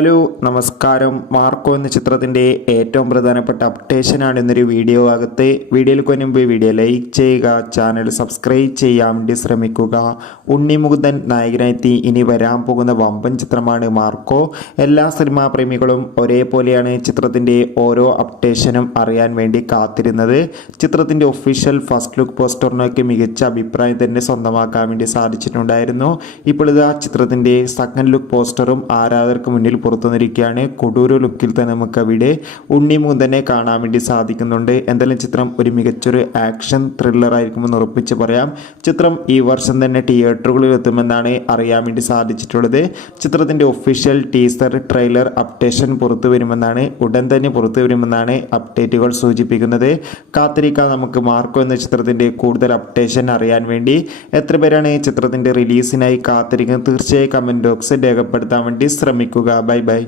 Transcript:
Hello നമസ്കാരം. Marco എന്ന ചിത്രത്തിൻ്റെ ഏറ്റവും പ്രധാനപ്പെട്ട അപ്ഡേഷനാണ് ഇന്നൊരു വീഡിയോ അകത്ത്. വീഡിയോയിൽ മുൻപ് വീഡിയോ ലൈക്ക് ചെയ്യുക, ചാനൽ സബ്സ്ക്രൈബ് ചെയ്യാൻ വേണ്ടി ശ്രമിക്കുക. ഉണ്ണി മുകുന്ദൻ നായകനായി ഇനി വരാൻ പോകുന്ന വമ്പൻ ചിത്രമാണ് മാർക്കോ. എല്ലാ സിനിമാ പ്രേമികളും ഒരേപോലെയാണ് ചിത്രത്തിൻ്റെ ഓരോ അപ്ഡേഷനും അറിയാൻ വേണ്ടി കാത്തിരുന്നത്. ചിത്രത്തിൻ്റെ ഒഫീഷ്യൽ ഫസ്റ്റ് ലുക്ക് പോസ്റ്ററിനൊക്കെ മികച്ച അഭിപ്രായം തന്നെ സ്വന്തമാക്കാൻ വേണ്ടി സാധിച്ചിട്ടുണ്ടായിരുന്നു. ഇപ്പോൾ ഇതാ ചിത്രത്തിൻ്റെ സെക്കൻഡ് ലുക്ക് പോസ്റ്ററും ആരാധകർക്ക് മുന്നിൽ പുറത്തുവന്നിരിക്കുകയാണ്. കൊടൂരു ലുക്കിൽ തന്നെ നമുക്ക് അവിടെ ഉണ്ണി മുകുന്ദനെ കാണാൻ വേണ്ടി സാധിക്കുന്നുണ്ട്. എന്തായാലും ചിത്രം ഒരു മികച്ചൊരു ആക്ഷൻ ത്രില്ലർ ആയിരിക്കുമെന്ന് ഉറപ്പിച്ച് പറയാം. ചിത്രം ഈ വർഷം തന്നെ തിയേറ്ററുകളിൽ എത്തുമെന്നാണ് അറിയാൻ വേണ്ടി സാധിച്ചിട്ടുള്ളത്. ചിത്രത്തിൻ്റെ ഒഫീഷ്യൽ ടീസർ ട്രെയിലർ അപ്ഡേഷൻ പുറത്തു വരുമെന്നാണ് ഉടൻ തന്നെ പുറത്തു വരുമെന്നാണ് അപ്ഡേറ്റുകൾ സൂചിപ്പിക്കുന്നത്. കാത്തിരിക്കാൻ നമുക്ക് മാർക്കോ എന്ന ചിത്രത്തിൻ്റെ കൂടുതൽ അപ്ഡേഷൻ അറിയാൻ വേണ്ടി. എത്ര പേരാണ് ചിത്രത്തിൻ്റെ റിലീസിനായി കാത്തിരിക്കുന്നത്? തീർച്ചയായും കമൻറ്റ് ബോക്സിൽ രേഖപ്പെടുത്താൻ വേണ്ടി ശ്രമിക്കുക. Bye bye.